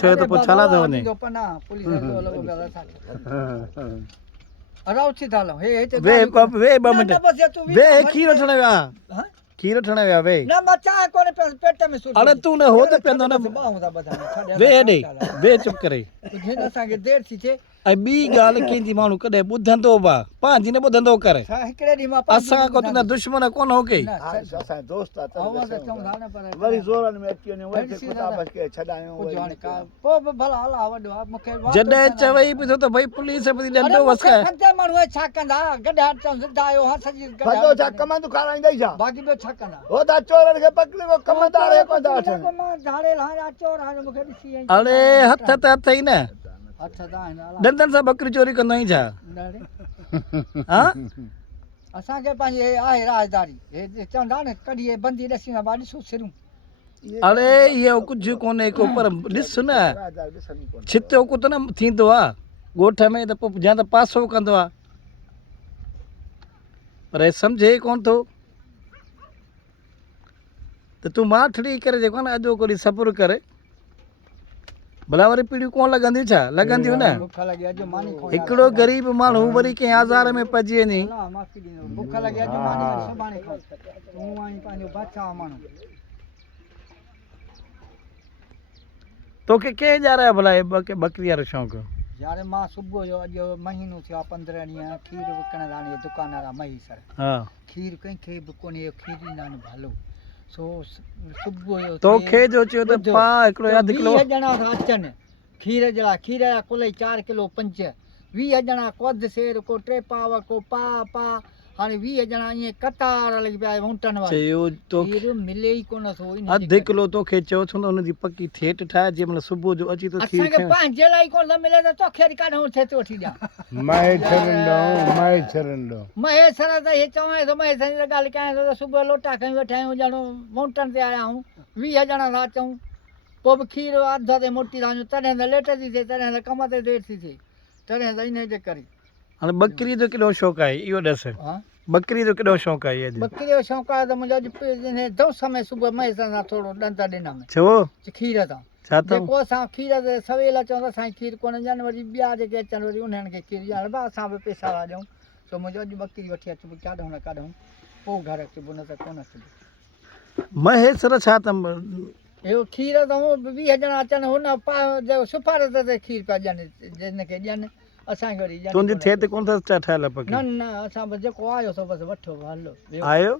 छे तो पोइ छाला थो वञे वे वे ॿ मिंट वे खीर वठण विया खीर वठण विया वे अरे तूं न हो त पीअंदो न वे हेॾे वे चुप करे ऐं ॿी ॻाल्हि कंहिंजी माण्हू कॾहिं ॿुधंदो बि आहे पंहिंजी न ॿुधंदो कर असां को तुंहिंजा दुश्मन कोन हो के जॾहिं चवई पियो त भई पुलिस बि ॾंडो वसकाए अरे हथ त हथ ई न ॾंदनि सां बकरी चोरी कंदो ई छा असांखे पंहिंजी आहे राजदारी चवंदा न कॾहिं बंदी ॾसी न ॾिसूं सिरूं अरे इहो कुझु कोन्हे को पर ॾिस न छितो कुत न थींदो आहे ॻोठ में त पोइ या त पासो कंदो आहे पर सम्झे कोन थो त तूं माठड़ी करे जेको आहे न अॼो कोई सब्र करे भला वरी पीड़ियूं कोन लॻंदियूं छा लॻंदियूं न हिकिड़ो ग़रीब माण्हू वरी कंहिं आज़ार में पइजी वञे तोखे कंहिं ॼाणाया भला बकरी वारो शौक़ु यार मां सुबुह जो अॼु महीनो थियो आहे 15 ॾींहं खीर विकण वारी दुकान वारा महीसर हा खीर कंहिंखे बि कोन्हे खीर ॾींदा आहिनि भलो सो सुबुह जो तोखे जो चयो त पा हिकिड़ो अधु किलो 20 ॼणा था अचनि खीर जे लाइ खीर जा कुल 4 किलो 5 20 ॼणा को अधु सेर को 3 पाव को पा हाणे 20 ॼणा ईअं कतार लॻी पिया वूंटनि वारा खीर मिले ई कोन थो अधु किलो तोखे चयो छो न हुनजी पकी थेट ठाहे जंहिं महिल सुबुह जो अची तो खीर असांखे पंहिंजे लाइ कोन थो मिले त तोखे काॾूं थिए वठी ॾियां महेश्वर त हे चवां थो महेश्वर जी ॻाल्हि कयां थो त सुबुह लोटा खणी वेठा आहियूं ॼणो वूंटनि ते आया आहियूं 20 ॼणा था अचूं पोइ बि खीर अध ते मोटी था वञूं तॾहिं त लेट थी थिए तॾहिं त कम ते देरि थी थिए तॾहिं त इन जे करे हाणे बकरी जो केॾो शौक़ु आहे इहो ॾस बकरी जो केॾो शौक़ु आहे अॼु बकरी जो शौक़ु आहे त मुंहिंजो अॼु दोस्त में सुबुह महेश्वर सां थोरो ॾंद ॾिनमि छो खीर तां छा जेको असां खीर ते सवेल अचूं त असांखे खीर कोन ॾियनि वरी ॿिया जेके अचनि वरी उन्हनि खे खीर ॾियनि भाउ असां बि पैसा था ॾियूं सो मुंहिंजो अॼु बकरी वठी अचूं काॾूं न काॾूं पोइ घर अचबो न त कोन अचबो महेश्वर छा त इहो खीर त 20 ॼणा अचनि हुन सिफारिश ते खीर पिया ॾियनि जिनखे ॾियनि असांखे वरी तुंहिंजी थिए कोन अथसि ठहियल पकी न न असां बसि जेको आयो सो बसि वठो हलो आयो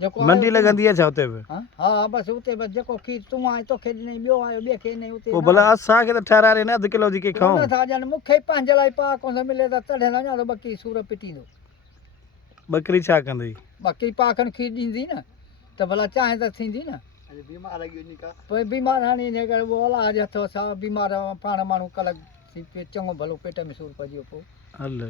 जेको मंडी लॻंदी आहे छा हुते बि हा बसि हुते बसि जेको खीर तूं आहे तोखे ॾिनई ॿियो आयो ॿिए खे ॾिनई हुते पोइ भला असांखे त ठाराए न अधु किलो जी के खाऊं नथा ॾियनि मूंखे पंहिंजे लाइ पा कोन मिले त तॾहिं न अञा त बकरी सूर पिटींदो बकरी छा कंदी बकरी पा खनि खीर ॾींदी न त भला चांहि त थींदी न पोइ बीमार हाणे इन करे उहो औलाद जे हथो छा बीमार पाण माण्हू कल्ह चङो भलो पेट में सूर पइजी वियो पोइ हल